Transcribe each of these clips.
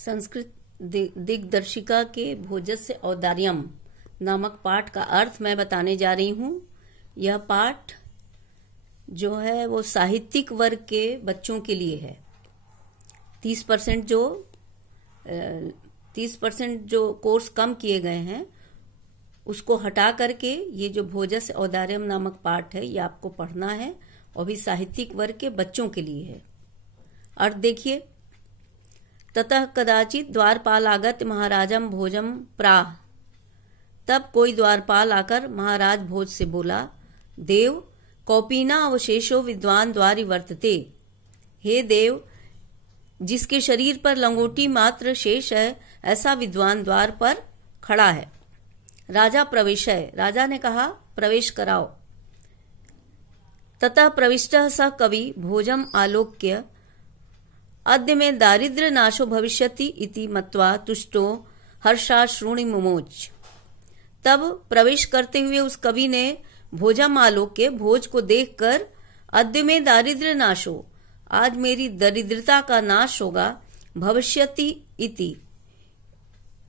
संस्कृत दिग्दर्शिका के भोजस्य औदार्यम नामक पाठ का अर्थ मैं बताने जा रही हूँ। यह पाठ जो है वो साहित्यिक वर्ग के बच्चों के लिए है। 30% जो कोर्स कम किए गए हैं उसको हटा करके ये जो भोजस्य औदार्यम नामक पाठ है ये आपको पढ़ना है और भी साहित्यिक वर्ग के बच्चों के लिए है। अर्थ देखिए। ततः कदाचित द्वारपाल आगत महाराजम भोजम प्राह। तब कोई द्वारपाल आकर महाराज भोज से बोला, देव कौपीना अवशेषो विद्वान द्वारि वर्तते। हे देव, जिसके शरीर पर लंगोटी मात्र शेष है ऐसा विद्वान द्वार पर खड़ा है। राजा प्रवेश है। राजा ने कहा, प्रवेश कराओ। ततः प्रविष्टः स कवि भोजम आलोक्य अद्य में दारिद्र्य नाशो भविष्यति इति मत्वा तुष्टो हर्षाश्रुणि मुमोच। तब प्रवेश करते हुए उस कवि ने भोजम आलोक्य भोज को देखकर अद्य में दारिद्र्य नाशो, आज मेरी दरिद्रता का नाश होगा, भविष्यति इति,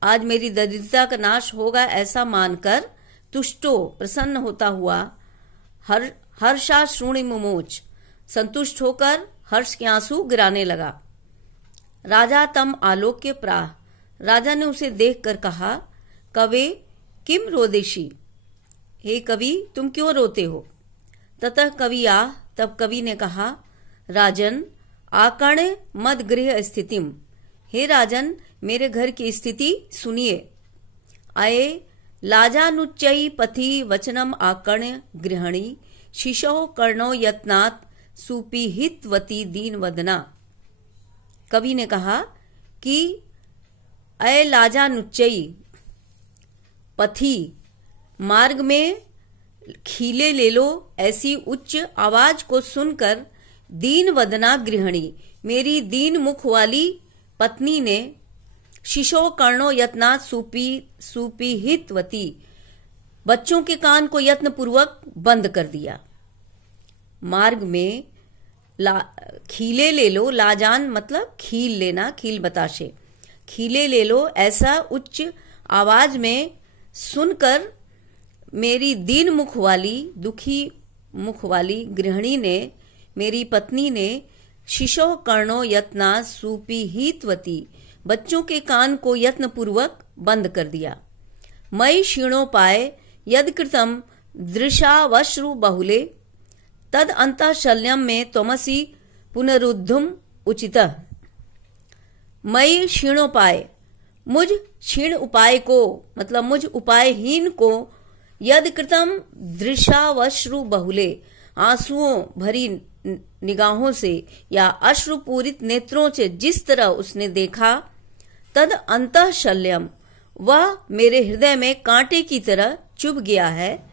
आज मेरी दरिद्रता का नाश होगा ऐसा मानकर तुष्टो प्रसन्न होता हुआ हर्षाश्रुणि मुमोच संतुष्ट होकर हर्ष के आंसू गिराने लगा। राजा तम आलोक्य प्राह। राजा ने उसे देखकर कहा, कवे किम रोदेशी, हे कवि तुम क्यों रोते हो। ततः कवि आह। तब कवि ने कहा, राजन आकर्ण मद गृह स्थितिम। हे राजन, मेरे घर की स्थिति सुनिए। आये लाजानुच्चयी पथि वचनम आकर्ण गृहणी शिशो कर्णो यत्नात् सुपीहितवती दीन वदना। कवि ने कहा कि अय लाजानुच्चयी पथि, मार्ग में खीले ले लो ऐसी उच्च आवाज को सुनकर दीन वदना गृहिणी, मेरी दीन मुख वाली पत्नी ने शिशो कर्णो यत्नात् सुपीहितवती, बच्चों के कान को यत्न पूर्वक बंद कर दिया। मार्ग में खीले ले लो, लाजान मतलब खील लेना, खील बताशे, खीले ले लो ऐसा उच्च आवाज में सुनकर मेरी दीन मुख वाली, दुखी मुख वाली गृहिणी ने, मेरी पत्नी ने शिशो कर्णो यत्नात् सुपीहितवती, बच्चों के कान को यत्न पूर्वक बंद कर दिया। मयि क्षीणोपाय यद कृतम दृशावश्रु बहुले तद अंतः शल्यम में त्वमसि पुनरुद्धुम उचितः। मयि क्षीणोपाय, मुझ क्षीण उपाय को मतलब मुझ उपायहीन को, यद कृतम दृशावश्रु बहुले, आंसुओं भरी निगाहों से या अश्रुपूरित नेत्रों से जिस तरह उसने देखा, तद अंतः शल्यम, वह मेरे हृदय में कांटे की तरह चुभ गया है।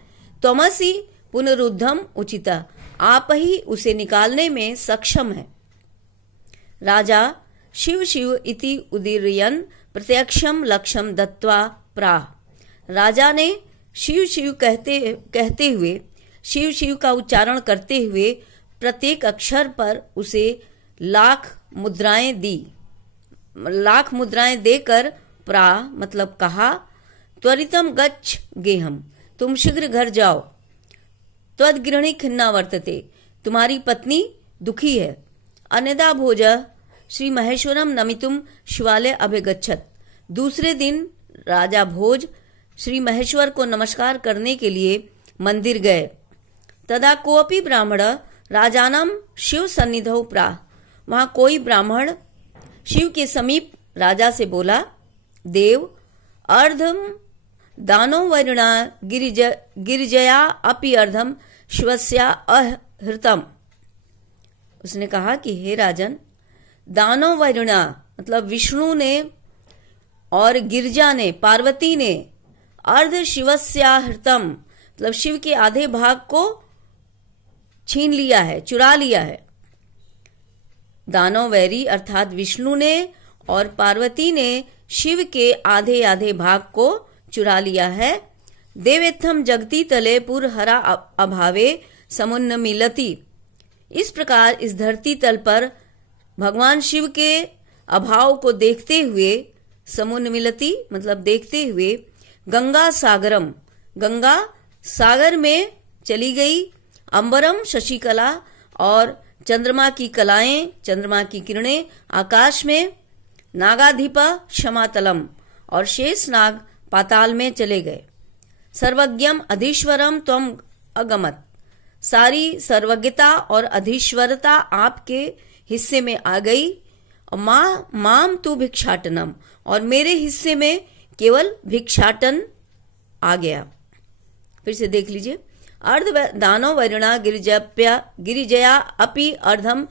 त्वमसि पुनरुद्धम उचिता, आप ही उसे निकालने में सक्षम है। राजा शिव शिव इति उदीरयन् प्रत्यक्षम लक्ष्यम दत्वा प्राह। राजा ने शिव शिव कहते हुए, शिव शिव का उच्चारण करते हुए प्रत्येक अक्षर पर उसे लाख मुद्राएं दी। लाख मुद्राएं देकर प्राह मतलब कहा, त्वरितम गच्छ गेहम, तुम शीघ्र घर जाओ। त्वद्गृहिणी खिन्ना वर्तते, तुम्हारी पत्नी दुखी है। अन्यदा भोज श्री महेश्वरम नमितुम शिवालय अभिगच्छत। दूसरे दिन राजा भोज श्री महेश्वर को नमस्कार करने के लिए मंदिर गए। तदा कोपी ब्राह्मण राजानम शिव सन्निधौ प्राह। वहां कोई ब्राह्मण शिव के समीप राजा से बोला, देव अर्धम दानो वरुणा गिरिजया अपि अर्धम शिवस्या अहृतम। उसने कहा कि हे राजन, दानो वरुणा मतलब विष्णु ने और गिरिजा ने, पार्वती ने, अर्ध शिवस्याहृतम मतलब शिव के आधे भाग को छीन लिया है, चुरा लिया है। दानव वैरी अर्थात विष्णु ने और पार्वती ने शिव के आधे आधे भाग को चुरा लिया है। देवेत्थम जगती तले पुर हरा अभावे समुन्न मिलती। इस प्रकार इस धरती तल पर भगवान शिव के अभाव को देखते हुए, समुन्मिलति मतलब देखते हुए, गंगा सागरम गंगा सागर में चली गई, अंबरम शशिकला और चंद्रमा की कलाएं, चंद्रमा की किरणें आकाश में, नागाधिपा क्षमातलम और शेष नाग पाताल में चले गए। सर्वज्ञम अधीश्वरम त्वम अगमत, सारी सर्वज्ञता और अधीश्वरता आपके हिस्से में आ गई। माम तू भिक्षाटनम, और मेरे हिस्से में केवल भिक्षाटन आ गया। फिर से देख लीजिए। अर्ध दानो वैरिणा गिरिजया अपि अर्धम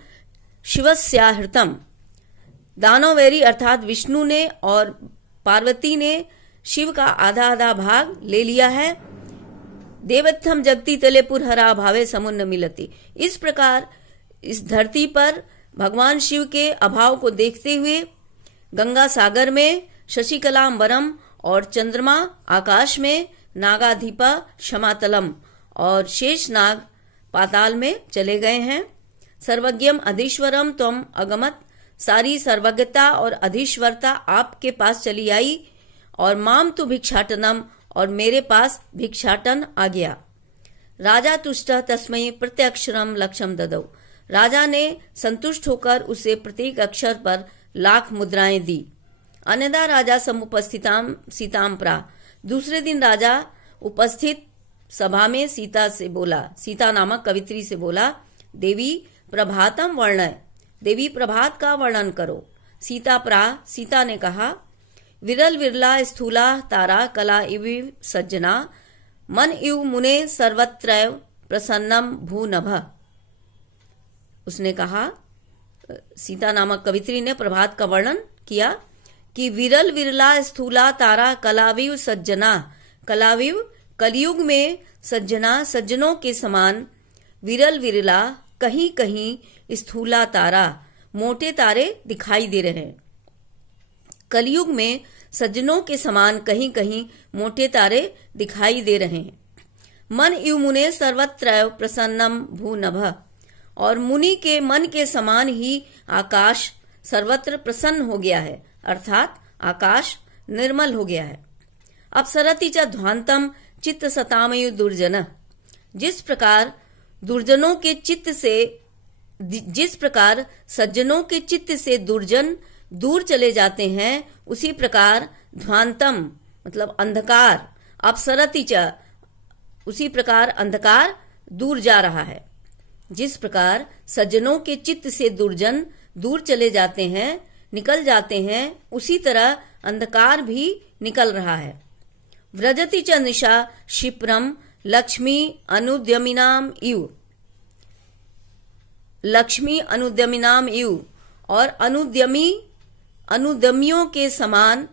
शिवस्याहृतम, दानवैरी अर्थात विष्णु ने और पार्वती ने शिव का आधा आधा भाग ले लिया है। देवत्थम जगती तले पुरहरा भावे समुन्न मिलती, इस प्रकार इस धरती पर भगवान शिव के अभाव को देखते हुए गंगा सागर में, शशिकलांबरम और चंद्रमा आकाश में, नागाधिपा क्षमातलम और शेष नाग पाताल में चले गए हैं। सर्वज्ञम अधीश्वरम त्वम अगमत, सारी सर्वज्ञता और अधीश्वरता आपके पास चली आई। और माम तु भिक्षाटनम, और मेरे पास भिक्षाटन आ गया। राजा तुष्ट तस्मै प्रत्यक्षरम लक्षम ददौ, राजा ने संतुष्ट होकर उसे प्रत्येक अक्षर पर लाख मुद्राएं दी। अन्यदा राजा समुपस्थिताम सीताम प्रा, दूसरे दिन राजा उपस्थित सभा में सीता से बोला, सीता नामक कवित्री से बोला, देवी प्रभातम वर्णय, देवी प्रभात का वर्णन करो। सीता प्रा, सीता ने कहा, विरल विरला स्थूला तारा कला इव सज्जना, मन इव मुने सर्वत्रैव प्रसन्नम भूनभ। उसने कहा, सीता नामक कवित्री ने प्रभात का वर्णन किया कि विरल विरला स्थूला तारा कलाविव सज्जना, कलाविव कलयुग में सज्जना सज्जनों के समान, विरल विरला कहीं कहीं स्थूला तारा मोटे तारे दिखाई दे रहे हैं। कलयुग में सज्जनों के समान कहीं कहीं मोटे तारे दिखाई दे रहे हैं। मन इव मुने सर्वत्रैव प्रसन्नम भूनभ, और मुनि के मन के समान ही आकाश सर्वत्र प्रसन्न हो गया है, अर्थात आकाश निर्मल हो गया है। अपसरति च ध्वांतम चित्त सतामयु दुर्जन, जिस प्रकार दुर्जनों के चित्त से, जिस प्रकार सज्जनों के चित्त से दुर्जन दूर चले जाते हैं, उसी प्रकार ध्वांतम मतलब अंधकार, अपसरति च उसी प्रकार अंधकार दूर जा रहा है। जिस प्रकार सज्जनों के चित्त से दुर्जन दूर चले जाते हैं, निकल जाते हैं, उसी तरह अंधकार भी निकल रहा है। व्रजति च निशा क्षिप्रम लक्ष्मी अनुद्यमिनाम इव, लक्ष्मी अनुद्यमिनाम इव, और अनुद्यमियों के समान,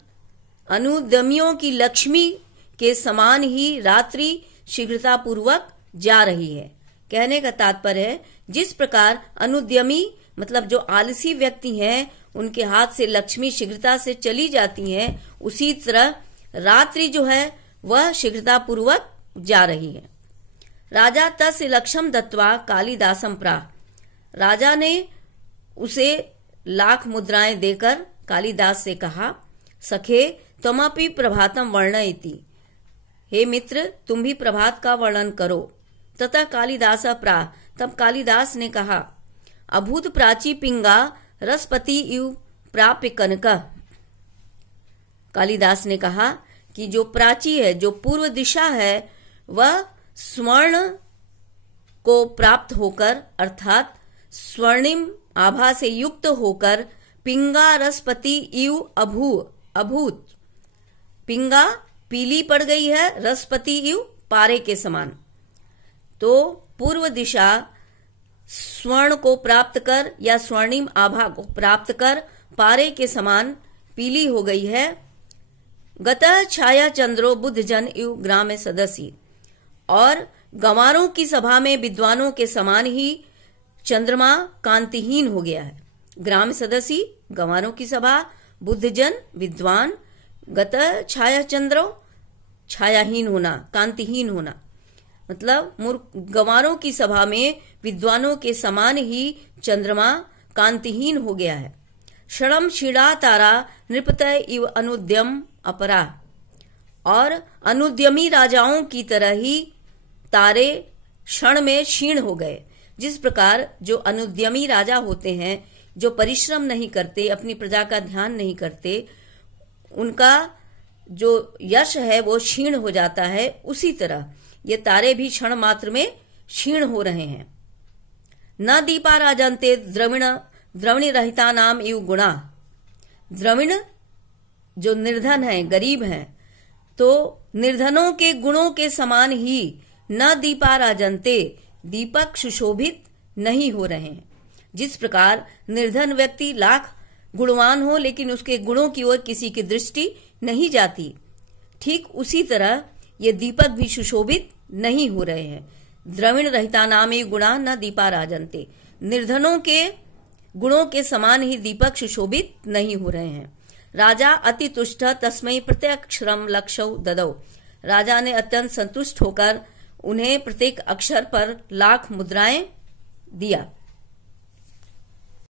अनुद्यमियों की लक्ष्मी के समान ही रात्रि शीघ्रता पूर्वक जा रही है। कहने का तात्पर्य है, जिस प्रकार अनुद्यमी मतलब जो आलसी व्यक्ति हैं, उनके हाथ से लक्ष्मी शीघ्रता से चली जाती हैं, उसी तरह रात्रि जो है वह शीघ्रता पूर्वक जा रही है। राजा तस्य लक्षम दत्वा कालिदासम प्रा, राजा ने उसे लाख मुद्राएं देकर कालिदास से कहा, सखे त्वमपि प्रभातम वर्णयति, हे मित्र तुम भी प्रभात का वर्णन करो। तथा कालिदास प्रा, तब कालिदास ने कहा, अभूत प्राची पिंगा रसपति इव प्राप्य कनक, कालिदास ने कहा कि जो प्राची है, जो पूर्व दिशा है, वह स्वर्ण को प्राप्त होकर अर्थात स्वर्णिम आभा से युक्त होकर पिंगा रसपति इव अभूत, पिंगा पीली पड़ गई है, रसपति इव पारे के समान। तो पूर्व दिशा स्वर्ण को प्राप्त कर या स्वर्णिम आभा को प्राप्त कर पारे के समान पीली हो गई है। गत छाया चंद्रो बुद्ध जन इव ग्राम सदसी, और गंवारों की सभा में विद्वानों के समान ही चंद्रमा कांतिहीन हो गया है। ग्राम सदसी गंवारों की सभा, बुद्धजन विद्वान, गत छाया चंद्रो छायाहीन होना, कांतिहीन होना, मतलब गंवारों की सभा में विद्वानों के समान ही चंद्रमा कांतिहीन हो गया है। क्षणम क्षीणा तारा नृपतय इव अनुद्यम अपरा। और अनुद्यमी राजाओं की तरह ही तारे क्षण में क्षीण हो गए। जिस प्रकार जो अनुद्यमी राजा होते हैं, जो परिश्रम नहीं करते, अपनी प्रजा का ध्यान नहीं करते, उनका जो यश है वो क्षीण हो जाता है, उसी तरह ये तारे भी क्षण मात्र में क्षीण हो रहे हैं। न दीपा राजन्ते द्रविणी रहिता नाम इव गुणा। द्रविण जो निर्धन है, गरीब हैं, तो निर्धनों के गुणों के समान ही न दीपा राजन्ते, दीपक सुशोभित नहीं हो रहे हैं। जिस प्रकार निर्धन व्यक्ति लाख गुणवान हो लेकिन उसके गुणों की ओर किसी की दृष्टि नहीं जाती, ठीक उसी तरह ये दीपक भी सुशोभित नहीं हो रहे हैं। द्रविण रहिता नाम गुणा न दीपा राजन्ते, निर्धनों के गुणों के समान ही दीपक सुशोभित नहीं हो रहे हैं। राजा अति तुष्ट तस्मै प्रत्यक्षरम लक्षौ ददौ। राजा ने अत्यंत संतुष्ट होकर उन्हें प्रत्येक अक्षर पर लाख मुद्राएं दिया।